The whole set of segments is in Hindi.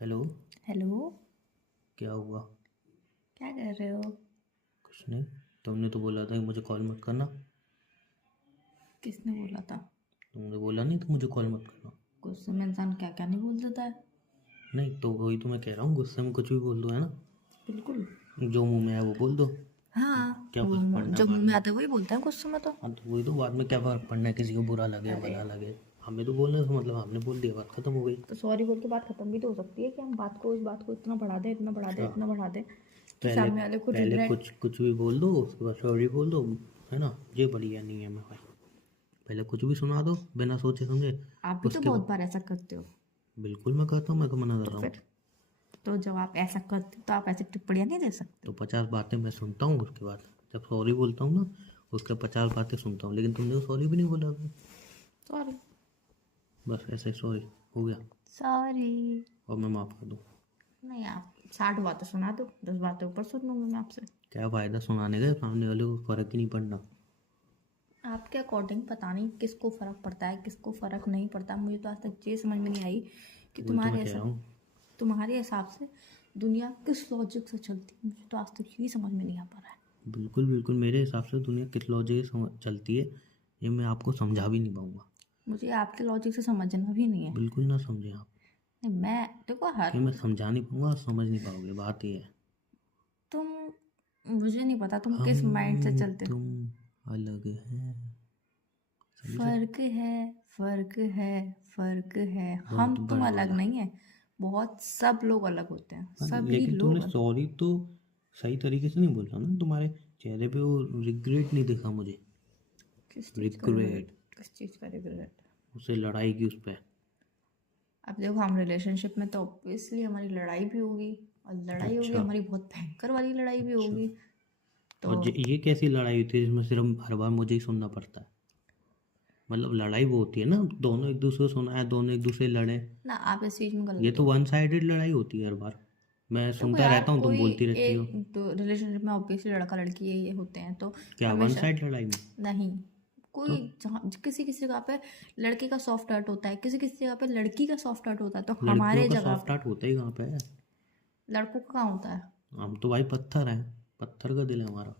हेलो। हेलो। क्या हुआ? क्या कर रहे हो? कुछ नहीं। तुमने तो बोला था कि मुझे कॉल मत करना। किसने बोला था? तुमने बोला नहीं तो मुझे कॉल मत करना। गुस्से में इंसान क्या क्या नहीं बोल देता है। नहीं तो वही तो मैं कह रहा हूँ, गुस्से में कुछ भी बोल दो, है ना। बिल्कुल। जो मुंह में है वो बोल दो। हाँ, क्या वो फ़र्क पड़ना है जो बाद मुंह में में। आता है वही बोलता है गुस्से में तो। हाँ तो वही तो, बाद में क्या फ़र्क पड़ना है, किसी को बुरा लगे अरे, भला लगे। हमें तो बोलने से मतलब, हमने बोल दिया, बात खत्म हो गई। तो सॉरी बोल के बात खत्म भी तो हो सकती है कि हम इस बात को इतना बढ़ा दें, इतना बढ़ा दें, अच्छा, इतना बढ़ा दें कि पहले सामने वाले को पहले रिग्रेट। कुछ भी बोल दो, उसके बाद सॉरी बोल दो, है ना। ये बढ़िया नहीं है मैं भाई। पहले कुछ भी सुना दो बिना सोचे समझे। आप भी तो उसके बहुत बाद बार ऐसा करते हो। बिल्कुल मैं कहता हूँ, मैं को मना कर तो रहा हूँ। फिर, तो जब आप ऐसा करते हो तो आप ऐसी टिप्पणियां नहीं दे सकते। तो 50 बातें मैं सुनता हूँ, उसके बाद जब सॉरी बोलता हूँ ना, उसके 50 बातें सुनता हूँ, लेकिन तुमने तो सॉरी भी नहीं बोला अभी। सॉरी। बस ऐसे सॉरी हो गया सॉरी। और मैं माफ़ कर दूँ। नहीं, आप 60 बातें सुना दो, 10 बातें ऊपर सुन लूंगी मैं आपसे। क्या फ़ायदा सुनाने का, सामने वाले को फ़र्क ही नहीं पड़ना। आपके अकॉर्डिंग पता नहीं किसको फ़र्क पड़ता है, किसको फ़र्क नहीं पड़ता। मुझे तो आज तक ये समझ में नहीं आई कि वही तो मैं कह रहा हूँ। तुम्हारे हिसाब से दुनिया किस लॉजिक से चलती है। मुझे तो आज तक यही समझ में नहीं आ पा रहा है। बिल्कुल बिल्कुल, मेरे हिसाब से दुनिया किस लॉजिक से चलती है, ये मैं आपको समझा भी नहीं पाऊँगा। मुझे आपके लॉजिक से समझना भी नहीं है। बिल्कुल ना समझें आप। नहीं, मैं देखो हर कि मैं समझा नहीं पाऊँगा, समझ नहीं पाओगे, बात ये है। तुम मुझे नहीं पता तुम हम किस माइंड से चलते हो। तुम अलग हैं, समझे। फर्क है, फर्क है, फर्क है। हम बहुत तुम बड़ा अलग वाला। नहीं है। बहुत सब लोग अलग होते हैं, हाँ सभी लेकिन तुमने लोग अलग। सॉरी तो सही तरीके से नहीं बोला ना, तुम्हारे चेहरे पे वो रिग्रेट नहीं दिखा मुझे। किस चीज़ का रिग्रेट, रिग्रेट? किस चीज़ का रिग्रेट? उससे लड़ाई की उस पर। अब देखो, हम रिलेशनशिप में तो ऑब्वियसली हमारी लड़ाई भी होगी। और लड़ाई होगी, अच्छा हमारी बहुत भयंकर वाली लड़ाई भी अच्छा। होगी। तो और ये कैसी लड़ाई होती है जिसमें सिर्फ हर बार मुझे ही सुनना पड़ता है। मतलब लड़ाई वो होती है ना, दोनों एक दूसरे को सुना है, दोनों एक दूसरे से लड़े। ना, आप इस चीज़ में ये गलत तो हो। वन साइडेड लड़ाई होती है हर बार। मैं देखो सुनता यार, रहता हूँ, तुम कोई बोलती रहती हो। एक तो रिलेशनशिप में ऑब्वियसली लड़का लड़की ये होते हैं तो क्या वन हमेशा। साइड लड़ाई में? नहीं, तो कोई जहाँ किसी किसी जगह पे लड़के का सॉफ्ट हार्ट होता है, किसी किसी जगह पे लड़की का सॉफ्ट हार्ट होता है, तो लड़कियों हमारे का जगह सॉफ्ट पे हार्ट होता ही कहाँ पे है। लड़कों का कहाँ होता है? हम तो भाई पत्थर हैं, पत्थर का दिल है हमारा।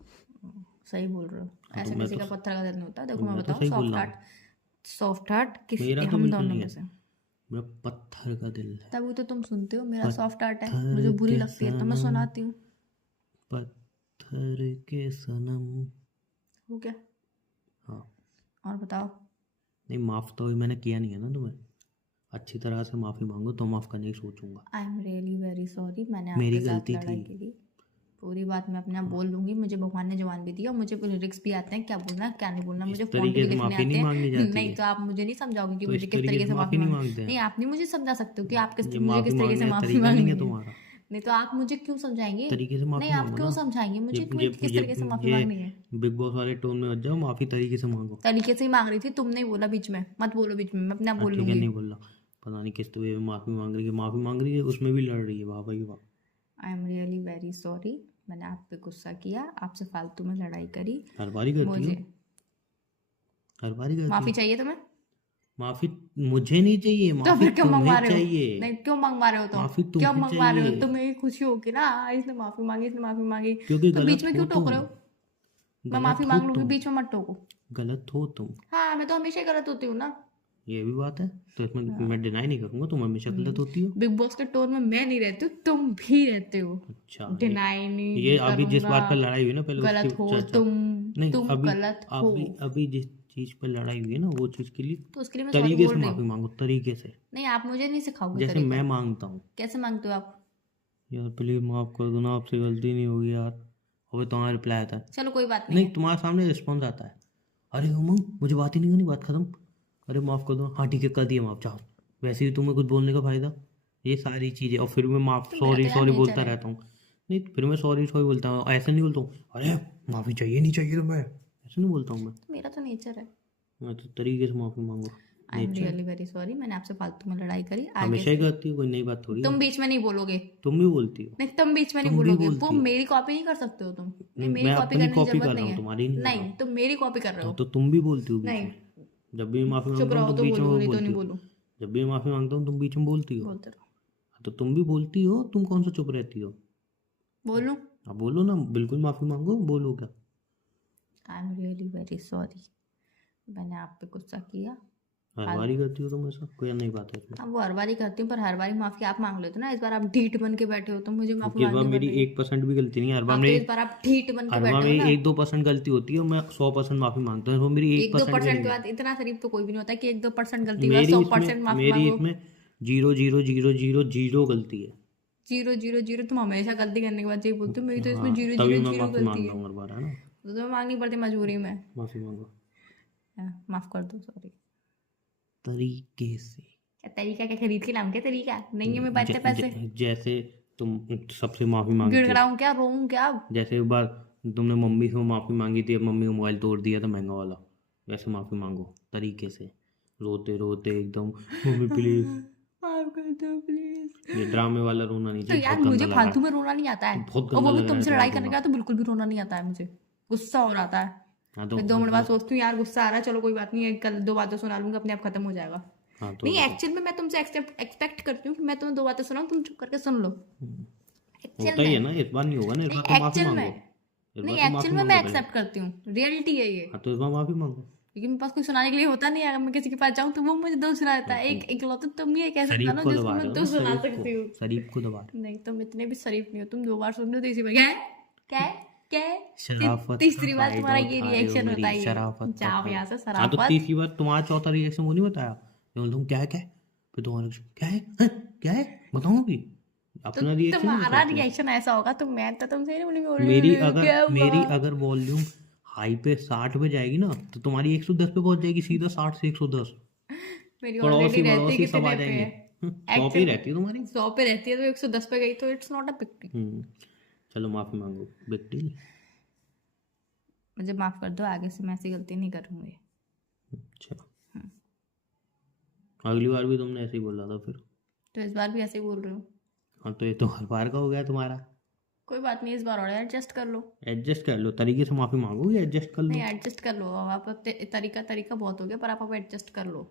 सही बोल रहे हो। हाँ तो ऐसा मैं किसी तो का पत्थर का दिल नहीं होता। तो देखो मैं मैं तो बताऊँ, सही बोल रहा हूँ। सॉफ्ट हार्ट किस मेरा तो हम बिल्कुल दोनों नहीं में है, से। मेरा पत्थर का दिल है। तभी तो तुम सुनते हो। मेरा सॉफ्ट हार्ट है, पत्थर मुझे बुरी के लगती है तो मैं सनम, सुनाती हूँ। पत्थर के सनम। हो गया। हाँ। और बताओ। नहीं, माफ़ तो अभी मैंने किया नहीं है ना तुम्हें। अच्छी तरह से माफ़ी मांगो तो माफ़ करने की सोचूंगा। I am really very sorry, मैंने मेरी आपके साथ गलती थी। लड़ाई की थी। पूरी बात मैं अपने आप हाँ, बोल लूंगी। मुझे भगवान ने जवान भी दिया, मुझे लिरिक्स भी आते हैं, क्या बोलना है क्या नहीं बोलना, मुझे इस फॉन्ट तरीके भी से लिखने माफ़ी आते नहीं मांगनी हैं। जाती नहीं है। तो आप मुझे नहीं समझाओगे कि तो मुझे इस किस तरीके तरीके से से माफ़ी माफ़ी नहीं मांगनी। मांगते नहीं, हैं। आप नहीं मुझे समझा सकते हो कि आप ये मुझे किस माफ़ी तरीके से मांगने का माफ़ी तरीका नहीं है मांगनी है। तुम्हारा। नहीं तो आप मुझे क्यों समझाएंगे? तरीके से नहीं, माफ़ी आप मांगो क्यों ना। समझाएंगे ये मुझे ये किस ये तरीके से माफ़ी ये मांगनी है? बिग बॉस वाले टोन में मत जाओ, माफ़ी तरीके से मांगो। तरीके से ही मांग रही थी, तुमने ही बोला बीच में, मत बोलो बीच में, मैं अपने आप हाँ बोल ठीक है, लूंगी। नहीं बोल रहा। पता नहीं किस वे में माफ़ी मांग रही है, माफ़ी मांग रही है, उसमें भी लड़ रही है, वाह भाई वाह। I am really very sorry. मैंने आप पे गुस्सा किया, आपसे फालतू में लड़ाई करी। हर बारी करती हो, मुझे हर बारी करती माफ़ी हो। चाहिए तुम्हें? माफ़ी मुझे नहीं चाहिए, तो माफ़ी फिर क्यों मंगवा तुम्हें रहे हो? चाहिए। नहीं, क्यों मंगवा रहे हो? तो माफ़ी क्यों तुम्हें मंगवा रहे हो? चाहिए, तुम्हें खुशी होगी ना, इसने माफ़ी मांगी, इसने माफ़ी मांगी। क्योंकि तो बीच गलत में हो क्यों टोक तुम। रहे हो? मैं माफ़ी गलत हो मांग लूंगी, तुम। बीच में मत टोको। गलत हो तुम। हाँ, मैं तो हमेशा ही गलत होती हूँ ना। ये भी बात है, तो इसमें हाँ। मैं डिनाई नहीं करूँगा, तुम हमेशा गलत होती हो। बिग बॉस के टोन में मैं नहीं रहती हूँ, तुम भी रहते हो। अच्छा डिनाई ये नहीं अभी जिस करूँगा। बात पर लड़ाई हुई ना, पहले उसकी गलत हो चर्चा। तुम। नहीं तुम अभी, गलत हो। अभी जिस चीज़ पर लड़ाई हुई है ना, वो चीज़ के लिए तो उसके लिए मैं सॉरी तरीके बोल से रही माफ़ी हूँ। मांगो, तरीके से। नहीं, आप मुझे नहीं सिखाओगे जैसे तरीका। मैं मांगता हूँ। कैसे मांगते हो आप? यार प्लीज़ माफ़ कर दो ना, आपसे गलती नहीं होगी यार। अबे तुम्हारा रिप्लाई आता है। चलो कोई बात नहीं नहीं, है। तुम्हारे सामने रिस्पॉन्स आता है। अरे उमंग, मुझे बात ही नहीं करनी, बात खत्म। अरे माफ़ कर दो, हाँ ठीक है कर दिया माफ़, चाहो। वैसे ही तुम्हें कुछ बोलने का फ़ायदा। ये सारी चीज़ें, और फिर मैं माफ़ तो मेरा तो सॉरी यार सॉरी नेचर बोलता है। रहता हूँ। नहीं फिर मैं सॉरी सॉरी बोलता हूँ, ऐसे नहीं बोलता हूँ अरे माफ़ी चाहिए नहीं चाहिए तुम्हें, ऐसे नहीं बोलता हूँ मैं। तो मेरा तो नेचर है। मैं तो तरीके से माफ़ी मांगो। I am nature really very sorry, मैंने आपसे फालतू में लड़ाई करी, आगे हमेशा ही से करती हो, कोई नई बात थोड़ी है। तुम बीच में नहीं बोलोगे। तुम भी बोलती हो। नहीं, तुम बीच में नहीं तुम भी बोलोगे, वो बोलती हो। मेरी कॉपी नहीं कर सकते हो तुम। नहीं, नहीं मेरी मैं कॉपी अपनी करने की कॉपी जरूरत कर रहा नहीं हूँ, है। तुम्हारी नहीं कर रहा नहीं, हूँ। तुम मेरी कॉपी कर रहे हाँ हो। तो तुम भी बोलती हो बीच नहीं, में। जब भी मैं माफ़ी चुप मांगता हूँ रहो तुम तो बीच में बोलो, वो नहीं तो बोलती नहीं हो। बोलो। जब भी मैं माफ़ी मांगता हूँ तुम बीच में बोलती हो। बोलते रहो। तो तुम भी बोलती हो, तुम कौन सा चुप रहती हो? बोलूं? अब बोलो ना, बिल्कुल माफ़ी मांगो, बोलो क्या? I am really very sorry, मैंने आप पे गुस्सा किया। हर बार ही करती हो तुम ऐसा, कोई नहीं बात है इसमें। अब वो हर बार ही करती हूँ, पर हर बार माफी आप मांग लेते हो ना, इस बार आप ढीठ बन के बैठे हो तो मुझे माफी क्योंकि इस बार मांगनी पड़ मेरी रही है। 1% भी गलती नहीं है, हर बार हाँ, तो मेरी इस बार आप ढीठ बन के हर बार बैठे हो मेरी ना। 1-2% गलती होती है और मैं 100% माफ़ी मांगता हूँ, इसमें मेरी 1% 1-2% गलती के है। बाद इतना शरीफ तो कोई भी नहीं होता कि 1-2% गलती हुआ मेरी 100% इसमें माफी मेरी मांगो। इसमें 0.00000 गलती है। 0-0-0 तुम हमेशा गलती करने के बाद यही बोलते हो, मेरी तो इसमें हाँ, जीरो तभी जीरो मैं जीरो माफ़ी गलती मांग है। रहा हूँ हर बार, है ना? तो तुम्हें मांगनी पड़ती मजबूरी में। माफ़ी मांगो माफ कर दो, सॉरी। तरीके से। क्या तरीका? क्या खरीद के लाऊं? क्या तरीका नहीं है मेरे पास ज, इतने पैसे? जैसे तुम सबसे माफ़ी मांगती हो, गिड़गिड़ाऊं क्या, रोऊं क्या अब? जैसे एक बार तुमने मम्मी से माफ़ी मांगी थी, अब मम्मी का मोबाइल तोड़ दिया था महंगा वाला, वैसे माफ़ी मांगो तरीके से, रोते रोते एकदम, मम्मी प्लीज़। माफ कर दो प्लीज। ये ड्रामे वाला रोना नहीं तो चाहिए, यार बहुत गंदा मुझे लग रहा फालतू है। में रोना नहीं आता तो है, बहुत और गंदा वो भी लग रहा है तुमसे लड़ाई तुम्हारा करने रोना। के बाद तो बिल्कुल भी रोना नहीं आता है मुझे। गुस्सा हो रहा है। हाँ तो फिर 2 मिनट बाद मतलब, सोचती हूँ यार गुस्सा आ रहा है, चलो कोई बात नहीं, एक कल 2 बातें सुना लूंगी, अपने आप खत्म हो जाएगा। हाँ तो नहीं, एक्चुअल में मैं तुमसे एक्सपेक्ट करती हूँ कि मैं तुम्हें 2 बातें सुनाऊँ, तुम चुप करके सुन लो। एक्चुअल होता ही है में ना, इस बार नहीं होगा ना, इस नहीं बार तो माफ़ी एक्चुअल मांगो, में इस नहीं बार तो एक्चुअल माफ़ी में मांगो मैं पहले। एक्सेप्ट करती हूँ, रियलिटी है ये। हाँ तो इस बार माफ़ी मांगो। क्योंकि मेरे पास कोई सुनाने के लिए होता नहीं है, अगर मैं किसी के पास जाऊँ तो वो मुझे दो सुना देता हाँ है। तो एक इकलौते तुम ही एक ऐसा शरीफ इंसान हो को जिसको दबा रहे मैं हो दो ना, सुना शरीफ को, सकती हूँ। शरीफ को दबा रहे नहीं, तुम इतने भी शरीफ नहीं हो, तुम 2 बार सुन लो तो इसी में क्या है, क्या है, क्या है? हो। शराफत का तीसरी बार फायदा तुम्हारा ये उठा रहे हो, रिएक्शन होता मेरी ही है। शराफत का जाओ यहाँ फायदा। से हाँ तो शराफत। तीसरी बार तुम्हारा चौथा रिएक्शन वो नहीं बताया, मैं बोलता हूँ क्या है, क्या है, फिर तुम्हारा reaction, क्या है, हैं? क्या है, बताऊँ अभी? तो अपना रिएक्शन नहीं तुम्हारा बताती हो। रिएक्शन ऐसा होगा तो मैं तो तुमसे नहीं बोलूंगी, मेरी "ओले, अगर क्या हुआ?" मेरी अगर वॉल्यूम हाई पे 60 पे जाएगी ना, तो तुम्हारी 110 पे पहुंच जाएगी, सीधा 60 से 110। मेरी ऑलरेडी पड़ोसी रहती है पड़ोसी सब आ कितने पे जाएंगे। है? 100 पे ही एक्चुअल रहती है तुम्हारी। 100 पे रहती है तो 110 पे गई तो it's not a big deal. Hmm, चलो माफी मांगो, बिग डील। मुझे माफ कर दो, आगे से मैं ऐसी गलती नहीं करूंगी। अच्छा, अगली बार भी तुमने ऐसे ही बोला था फिर। तो इस बार भी ऐसे ही बोल रही हूँ। हाँ तो ये तो हर बार का हो गया तुम्हारा। कोई बात नहीं, इस बार और एडजस्ट कर लो। एडजस्ट कर लो, तरीके से माफी मांगो या एडजस्ट कर नहीं, लो। एडजस्ट कर लो, अब आप तरीका तरीका बहुत हो गया, पर आप अब एडजस्ट कर लो।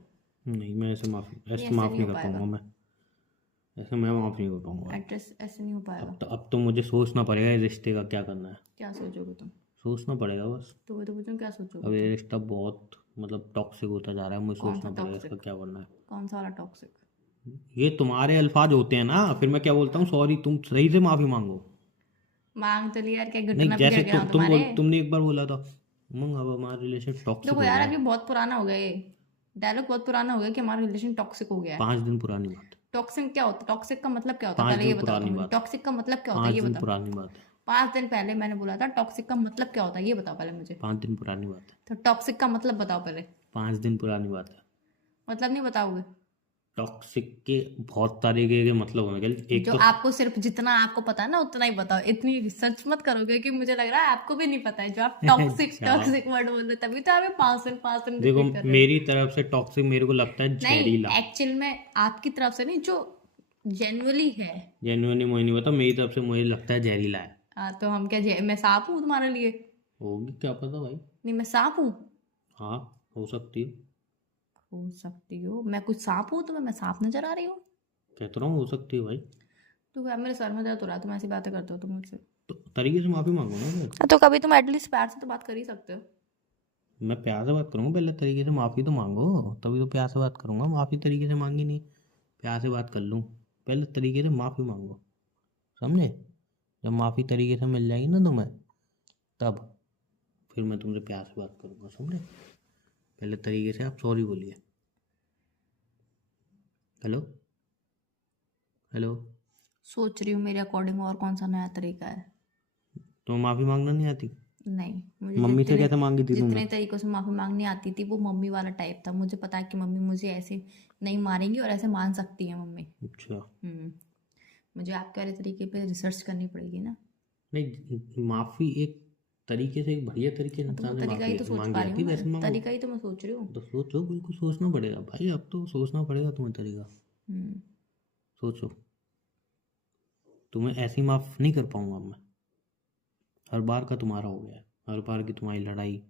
नहीं, मैं ऐसे नहीं, ऐसे ऐसे माफ नहीं नहीं हो कर पाएगा। पाऊंगा मैं, ऐसे मैं माफ नहीं कर पाऊंगा भाई। एडजस्ट ऐसे नहीं हो पाएगा। अब तो मुझे सोचना पड़ेगा इस रिश्ते का क्या करना है। क्या सोचोगे तुम? सोचना पड़ेगा बस। तो वो तो पूछूं, क्या अब सोचोगे ये तुम? रिश्ता बहुत मतलब टॉक्सिक होता जा रहा है, मुझे कौन सा सोचना पड़ेगा इसका टॉक्सिक? क्या करना है। कौन सा वाला टॉक्सिक? ये तुम्हारे अल्फाज होते हैं ना, फिर मैं क्या बोलता हूँ, सॉरी, तुम सही से माफी मांगो। मांग तो लिया यार, क्या नहीं, घुटना पे जैसे गिर गिरा हूं तुम्हारे? तुमने एक बार बोला था, मंग अब हमारा रिलेशन टॉक्सिक देखो हो यार, गया अब ये है। बहुत पुराना हो गया, ये डायलॉग बहुत पुराना हो गया कि हमारा रिलेशन टॉक्सिक हो गया है। 5 दिन पुरानी बात है। टॉक्सिक क्या होता है? टॉक्सिक का मतलब क्या होता है? 5 पहले ये दिन बताओ तुम पुरानी मुझे, बात है। टॉक्सिक का मतलब क्या होता है 5 ये दिन बताओ। पुरानी बात है। 5 दिन पहले मैंने बोला था टॉक्सिक का मतलब क्या होता है, ये बताओ पहले मुझे। 5 दिन पुरानी बात है। तो टॉक्सिक का मतलब बताओ पहले। 5 दिन पुरानी बात है। मतलब नहीं बताओगे? टॉक्सिक के बहुत तरीके के मतलब होंगे, एक जो तो आपको सिर्फ जितना आपको पता है ना उतना ही बताओ, इतनी रिसर्च मत करोगे कि मुझे लग रहा है आपको भी नहीं पता है, जो आप टॉक्सिक अच्छा, टॉक्सिक वर्ड बोल रहे हो, तभी तो आप 5 दिन देखो रिपीट कर रहे हो। मेरी तरफ से टॉक्सिक मेरे को लगता है नहीं, जहरीला। एक्चुअल में आपकी तरफ से नहीं, जो जेन्युइनली है। जेन्युइनली मुझे नहीं पता, मेरी तरफ से मुझे लगता है जहरीला है। तो हम क्या मैं सांप हूँ तुम्हारे लिए? होगी, क्या पता भाई। नहीं, मैं सांप हूँ? हाँ, हो सकती है। हो सकती हो? मैं कुछ सांप हूँ तुम्हें? मैं सांप नजर आ रही हूँ? कहता रहा हूँ, हो सकती है भाई। तो क्या मेरे सर में दर्द हो रहा है, तुम ऐसी बातें करते हो तुम मुझसे? तो तरीके से माफी मांगो ना फिर। तो कभी तुम एटलीस्ट प्यार से तो बात कर ही सकते हो। मैं प्यार से बात करूंगा, पहले तरीके से माफी तो मांगो, तभी तो प्यार से बात करूंगा। माफी तरीके से मांगी नहीं, प्यार से बात कर लूँ, पहले तरीके से माफी मांगो, समझे? जब माफी तरीके से मिल जाएगी ना तुम्हें, तब फिर मैं तुमसे प्यार से बात करूंगा, समझे? पहले तरीके से आप सॉरी बोलिए। Hello, hello. सोच रही हूँ मेरे अकॉर्डिंग और कौन सा नया तरीका है। तुम्हें माफी मांगना नहीं आती? नहीं, मुझे मम्मी से कैसे मांगी थी तुमने? जितने तरीकों से माफी मांगनी आती थी वो मम्मी वाला टाइप था। मुझे पता है कि मम्मी मुझे ऐसे नहीं मारेंगी और ऐसे मान सकती है मम्मी। अच्छा, मुझे आपके वाले तरीके पे रिसर्च करनी पड़ेगी ना। नहीं, माफी एक तरीके से, एक बढ़िया तरीके से तो वो इंसान ने तरीका ही तो माफी सोच मांगी पा रही आती, हूँ वैसे मैं, मांगो। तरीका ही तो मैं सोच रही हूँ। तो सोचो, बिल्कुल सोचना पड़ेगा भाई, अब तो सोचना पड़ेगा तुम्हें तरीका। हम्म, सोचो, तुम्हें ऐसी माफ नहीं कर पाऊंगा मैं। हर बार का तुम्हारा हो गया है, हर बार की तुम्हारी लड़ाई,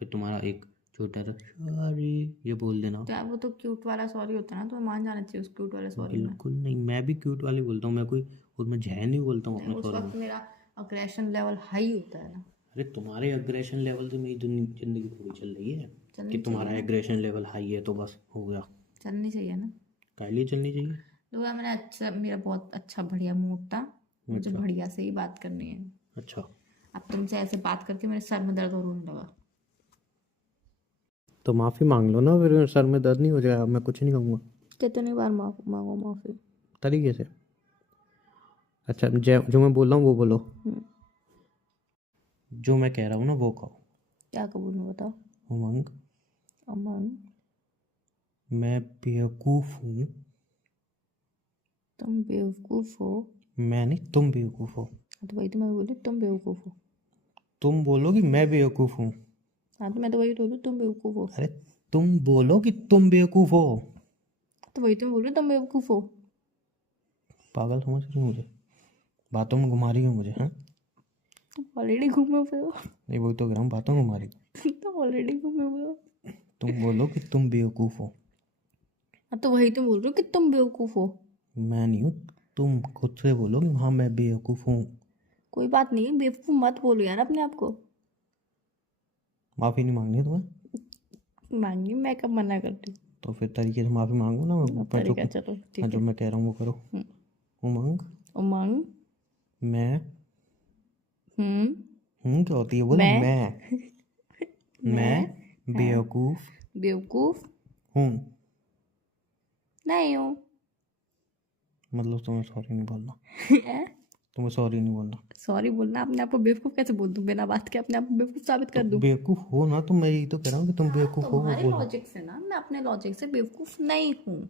फिर तुम्हारा एक छोटा सा सॉरी ये बोल देना। तो यार वो तो क्यूट वाला सॉरी होता है ना, तो मान जाना चाहिए उस क्यूट वाले सॉरी में। बिल्कुल नहीं, मैं भी क्यूट वाली बोलता हूँ, मैं कोई उसमें जय नहीं बोलता हूँ नहीं, अपने उस सॉरी वक्त में। मेरा अग्रेशन लेवल हाई होता है ना। अरे तुम्हारे अग्रेशन लेवल से मेरी जिंदगी थोड़ी चल रही है चलनी कि तुम्हारा चाहिए ना, एग्रेशन लेवल हाई है तो बस हो गया। चलनी चाहिए ना। काहे लिए चलनी चाहिए? तो यार मैंने अच्छा, मेरा बहुत अच्छा बढ़िया मूड था, मुझे अच्छा बढ़िया से ही बात करनी है। अच्छा, अब तुमसे ऐसे बात करके मेरे सर में दर्द और होने लगा। तो माफ़ी मांग लो ना, फिर सर में दर्द नहीं हो जाएगा, मैं कुछ नहीं कहूँगा कितनी बार मांगो माफी? तरीके से। अच्छा जो मैं बोल रहा हूँ वो बोलो, जो मैं कह रहा हूँ ना वो कहो। क्या कबूल में बताओ? उमंग, अमन, मैं बेवकूफ़ हूँ। तुम बेवकूफ हो? मैं नहीं, तुम बेवकूफ़ हो। हाँ, तो वही तो मैं बोली, तुम बेवकूफ हो। तुम बोलो कि मैं बेवकूफ़ हूँ। हाँ, तो मैं तो वही बोलूँ, तुम बेवकूफ हो। अरे तुम बोलो कि तुम बेवकूफ़ हो। तो वही तो मैं बोल रही हूँ, तुम बेवकूफ हो। पागल समझ रही हो मुझे? बातों में घुमा रही हो मुझे, हाँ? तुम ऑलरेडी घूमे हुए हो। नहीं वही तो कह रहा हूँ, बातों में घुमा रही हो। तुम ऑलरेडी घूमे हुए हो। तुम बोलो कि तुम बेवकूफ़ हो। हाँ, तो वही तो बोल रही हूँ कि तुम बेवकूफ हो। मैं नहीं हूँ, तुम खुद से बोलो कि हाँ मैं बेवकूफ़ हूँ। कोई बात नहीं, बेवकूफ मत बोलो यार अपने आप को। माफ़ी नहीं मांगनी है तुम्हें? मांगी, मैं कब मना करती तो फिर तरीके से माफ़ी मांगो ना। हूँ? मैं जो तरीका, चलो हाँ, ठीक जो है। मैं कह रहा हूँ वो करो। उमंग, उमंग, मैं हम्म, हूँ क्या होती है, बोलो मैं मैं हाँ, बेवकूफ़ बेवकूफ हूँ। नहीं हूँ। मतलब तुम्हें सॉरी नहीं बोलना, तुम्हें सॉरी नहीं बोलना। सॉरी बोलना, अपने आप को बेवकूफ कैसे बोल दूँ बिना बात के? अपने आप को बेवकूफ साबित तो कर दूँ? बेवकूफ़ हो ना, तो मैं यही तो कह रहा हूँ कि तुम हाँ, बेवकूफ़ हो वो तुम्हारे बोलो। लॉजिक से ना, मैं अपने लॉजिक से बेवकूफ नहीं हूँ।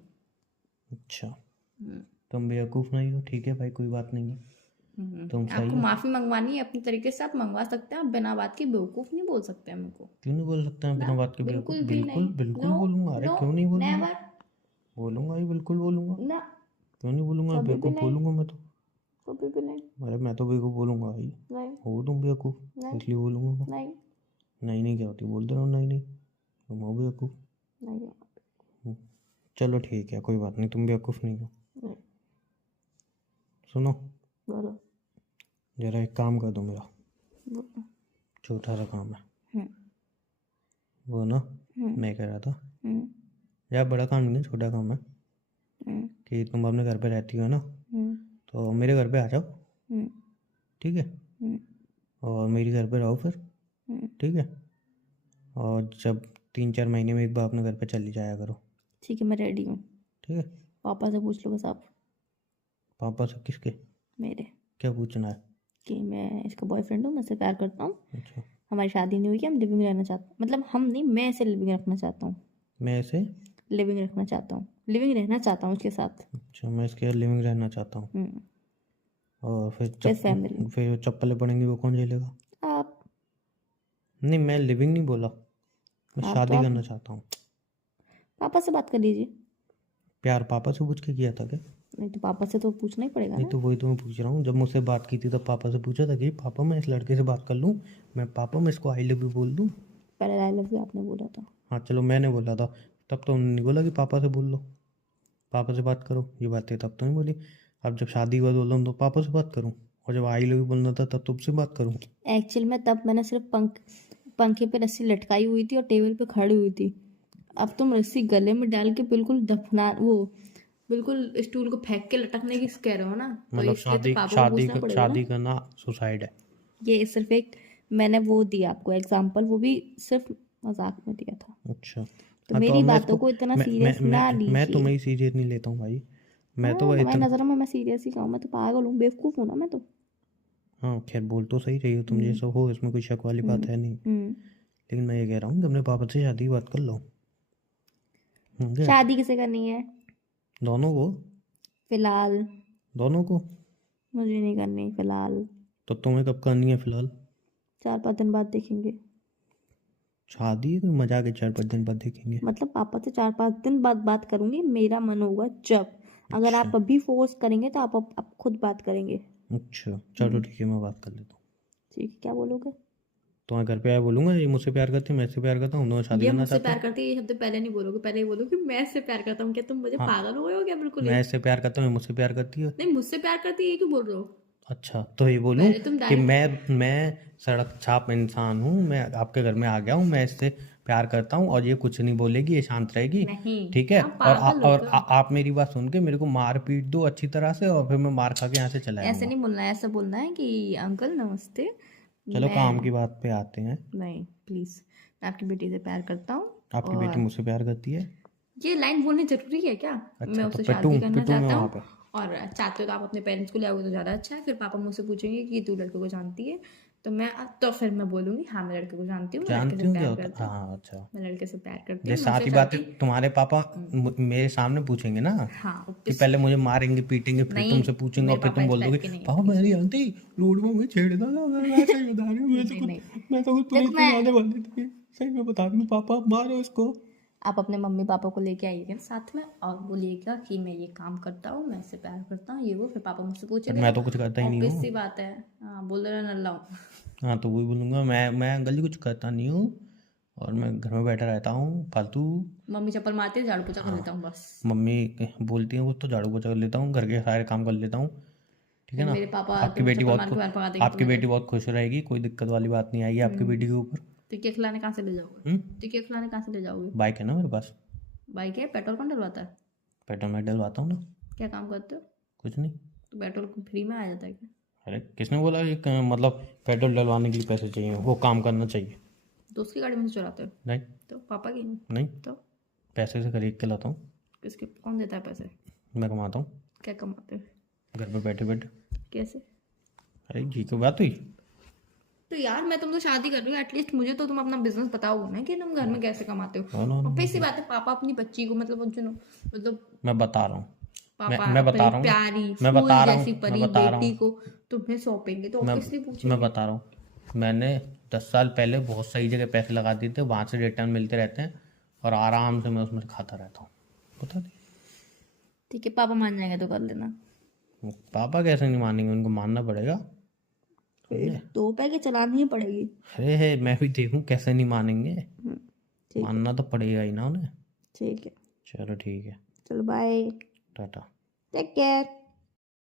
अच्छा, तुम बेवकूफ़ नहीं हो, ठीक है भाई, कोई बात नहीं है, तुम सही आपको हो। माफी मंगवानी है अपने तरीके से, आप मंगवा सकते हैं, आप बिना बात के बेवकूफ नहीं बोल सकते हैं मेरे को। क्यों नहीं बोल सकता मैं ना, बिना बात के बेवकूफ़? बिल्कुल भी बिल्कुल नहीं। बिल्कुल नो, बोलूँगा, अरे नो, क्यों नहीं बोलूँगा? नेवर, बोलूँगा ही, बिल्कुल बोलूँगा। ना, क्यों नहीं बोलूँगा? कभी भी बेवकूफ़ नहीं, बोलूँगा मैं तो। कभी भी नहीं। अरे मैं तो बेवकूफ़ बोलूँगा भाई। नहीं, हो तुम बेवकूफ़, नहीं, इसलिए बोलूँगा मैं। नहीं, नहीं नहीं क्या होती, बोलते रहो नहीं नहीं, तुम हो बेवकूफ़। नहीं, चलो ठीक है, कोई बात नहीं, तुम बेवकूफ़ नहीं हो। नहीं। सुनो, बोलो, ज़रा एक काम कर दो मेरा, बोलो। छोटा सा काम है हम्म, वो ना। हम्म, मैं कह रहा था हम्म, यार, बड़ा काम नहीं है, छोटा काम है हम्म, कि तुम अपने घर पे रहती हो ना, हम्म, तो मेरे घर पे आ जाओ, हम्म, ठीक है? हम्म, और मेरे घर पे रहो फिर, हम्म। ठीक है? और जब 3-4 महीने में एक बार अपने घर पे चली जाया करो, ठीक है, मैं रेडी हूँ। ठीक है? पापा से पूछ लो बस आप। पापा से? किसके? मेरे, क्या पूछना है? कि मैं इसका बॉयफ्रेंड हूँ, मैं इससे प्यार करता हूँ, अच्छा, हमारी शादी नहीं हुई है, हम लिविंग रहना चाहते, मतलब हम नहीं, मैं इसे लिविंग रखना चाहता हूँ। मैं ऐसे? लिविंग रखना चाहता हूँ, लिविंग रहना चाहता हूँ उसके साथ। अच्छा, मैं इसके लिविंग रहना चाहता हूँ। हम्म, और विद फैमिली। फिर चप्पलें पड़ेंगी वो कौन झेलेगा? आप। नहीं, मैं लिविंग नहीं बोला, मैं हाँ, तो शादी आप करना चाहता हूँ। पापा से बात कर लीजिए। प्यार पापा से पूछ के किया था क्या? नहीं तो पापा से तो पूछना ही पड़ेगा नहीं ना। तो वही तो मैं पूछ रहा हूँ, जब मुझसे बात की थी तब पापा से पूछा था कि पापा मैं इस लड़के से बात कर लूँ, मैं पापा मैं इसको आई लव यू बोल दूँ? पहले आई लव यू आपने बोला था। हाँ चलो मैंने बोला था, तब तो उन्होंने नहीं बोला कि पापा से बोल लो, पापा से बात करो, ये बातें तब तो नहीं बोली। अब जब शादी के बाद बोल रहा हूँ तो पापा से बात करूँ, और जब आई लव यू बोलना था तब तुमसे बात करूँ? एक्चुअल में तब मैंने सिर्फ पंखे पे रस्सी लटकाई हुई थी और टेबल पे खड़ी हुई थी। अब तुम रस्सी गले में डाल के बिल्कुल दफना वो, बिल्कुल स्टूल को फेंक के लटकने की कह रहे हो ना, तो मतलब इसलिए तो पापा को पूछना पड़ेगा ना। शादी करना सुसाइड है? ये सिर्फ एक, मैंने वो दिया आपको एग्जाम्पल, वो भी सिर्फ मजाक में दिया था। अच्छा, तो हाँ तो मेरी अब मैं बातों इसको को इतना मैं सीरियस ना मैं लीजिए। तुम्हें ही सीरियस नहीं लेता हूँ भाई, मैं तो हाँ, भाई तुम्हारी इतना। नज़रों में मैं सीरियस ही कहूँ? मैं तो पागल हूँ, बेवकूफ़ हूँ ना मैं तो। हाँ खैर, बोल तो सही रही हो तुम, हम्म, जैसा हो इसमें कोई शक वाली बात हम्म, है नहीं, हम्म। लेकिन मैं ये कह रहा हूँ कि अपने पापा से शादी की बात कर लो। क्या? शादी किसे करनी है? दोनों को? फिलहाल दोनों को? मुझे नहीं करनी फिलहाल। तो तुम्हें कब करनी है फिलहाल? 4-5 दिन बाद देखेंगे। शादी है कोई मजाक है, 4-5 दिन बाद देखेंगे? मतलब पापा से 4-5 दिन बाद बात करूंगी, मेरा मन होगा जब। अगर अच्छा आप अभी फोर्स करेंगे तो आप खुद बात करेंगे। अच्छा, चलो ठीक है, मैं बात कर लेता हूँ। ठीक है, क्या बोलोगे? तो मैं घर पे आया बोलूंगा ये मुझसे प्यार करती है, मैं इससे प्यार करता हूँ, दोनों शादी ये करना मुझसे चाहते प्यार हैं। करती है, ये शब्द पहले नहीं बोलोगे, पहले ही बोलोगे मैं इससे प्यार करता हूँ। क्या तुम मुझे हाँ, पागल हो गए हो क्या बिल्कुल ही? मैं इससे प्यार करता हूँ, ये मुझसे प्यार करती है। नहीं, मुझसे प्यार करती है ये क्यों बोल रहे हो? अच्छा, तो ये बोलूँ पहले तुम कि डायरेक्ट मैं सड़क छाप इंसान हूँ, मैं आपके घर में आ गया हूँ, मैं इससे प्यार करता हूँ और ये कुछ नहीं बोलेगी, ये शांत रहेगी, नहीं। ठीक है। आप और पागल हो क्या? आप मेरी बात सुन के मेरे को मार पीट दो अच्छी तरह से और फिर मैं मार खा के यहाँ से चला ऐसे जाऊंगा। नहीं बोलना है, ऐसा बोलना है कि अंकल नमस्ते, चलो काम की मैं बात पे आते हैं। नहीं प्लीज़, मैं आपकी बेटी से प्यार करता हूँ। आपकी बेटी और मुझसे प्यार करती है? ये लाइन बोलनी जरूरी है क्या? मैं अच्छा, तो उससे पिटूं शादी करना पिटूं मैं चाहता वहाँ हूँ, पे? और चाहते हो तो आप अपने पेरेंट्स को ले आओगे तो ज़्यादा अच्छा है। फिर पापा मुझसे पूछेंगे कि तू लड़के को जानती है, तो फिर मैं बोलूँगी हाँ मैं लड़के को जानती हूँ, मैं लड़के से जानती हूँ क्या प्यार होता? करती हूँ, हाँ, अच्छा। मैं लड़के से प्यार करती ये हूँ, मैं उससे सारी बातें शादी। तुम्हारे पापा मेरे सामने पूछेंगे ना, हाँ कि इस पहले मुझे मारेंगे पीटेंगे फिर नहीं, तुमसे पूछेंगे और मेरे फिर पापा तुम इस बोल दोगे टाइप के नहीं है पापा प्लीज़। मेरी आंटी रोड में मुझे छेड़ था ना, मैं वैसे ही बता रही हूँ, नहीं नहीं, मैं तो कुछ देखो पुलिस में मैं, जाने वाली थी, सही में बता रही हूँ, पापा मारो इसको। आप अपने मम्मी पापा को लेके आइएगा साथ में और बोलिएगा कि मैं ये काम करता हूँ, मैं इससे प्यार करता हूँ, ये वो। फिर पापा मुझसे पर पूछेंगे मैं तो तो कुछ करता ही नहीं ऑब्वियस हूँ। सी बात है, हाँ बोल रहे नल्ला हूँ। हाँ, तो वही बोलूँगा, मैं अंकल जी कुछ करता नहीं हूँ और मैं घर में बैठा रहता हूँ फालतू। मम्मी चप्पल मारती है, झाड़ू पोछा कर हाँ, लेता हूँ बस। मम्मी बोलती है वो तो झाड़ू पोछा कर लेता हूँ, घर के सारे काम कर लेता हूँ, ठीक है फिर ना। मेरे पापा आपकी तुम बेटी चप्पल बहुत मार के बाहर भगा देंगे तो आपकी मैं बेटी बहुत खुश रहेगी, कोई दिक्कत वाली बात नहीं आएगी आपकी बेटी के ऊपर। तो केक खिलाने कहाँ से ले जाओगे? हम्म। तो केक खिलाने कहाँ से ले जाओगे? बाइक है ना मेरे पास, बाइक है, पेट्रोल कौन डलवाता है? पेट्रोल में डलवाता हूँ ना। क्या काम करते हो? कुछ नहीं। तो पेट्रोल फ्री में आ जाता है क्या? अरे किसने बोला ये मतलब पेट्रोल डलवाने के लिए पैसे चाहिए, वो काम करना चाहिए। दोस्त की गाड़ी में से चुराते हो? नहीं। तो पापा की नहीं? नहीं, तो पैसे से खरीद के लाता हूँ, किसके, कौन देता है पैसे? मैं कमाता हूँ क्या कमाते हो? घर पे बैठे बैठे। कैसे? अरे जी को बात हुई। तो यार मैं तुम तो शादी कर रही हूँ, एटलीस्ट मुझे तो तुम अपना बिजनेस बताओगे ना कि तुम घर में कैसे कमाते हो। नो नो, ऑब्वियस सी बात है, पापा अपनी बच्ची को मतलब मैं बता रहा हूँ, पापा मैं बता अपनी रहा हूँ ना, प्यारी मैं फूल बता रहा जैसी हूँ, मैं परी बता रहा बेटी हूँ, को तुम्हें सौंपेंगे तो मैं ऑब्वियसली मैं पूछेंगे। बता रहा हूँ, मैंने 10 साल पहले बहुत सही जगह पैसे लगा दिए थे, वहाँ से रिटर्न मिलते रहते हैं और आराम से मैं उसमें से खाता रहता हूँ, बता दी। ठीक है, पापा मान जाएंगे तो कर लेना। पापा कैसे नहीं मानेंगे, उनको मानना पड़ेगा। फिर समझे? दो पैके चलानी ही पड़ेगी। अरे मैं भी देखूँ कैसे नहीं मानेंगे, ठीक है, मानना तो पड़ेगा ही ना उन्हें। ठीक है, चलो ठीक है, चलो बाय, टाटा। Take care.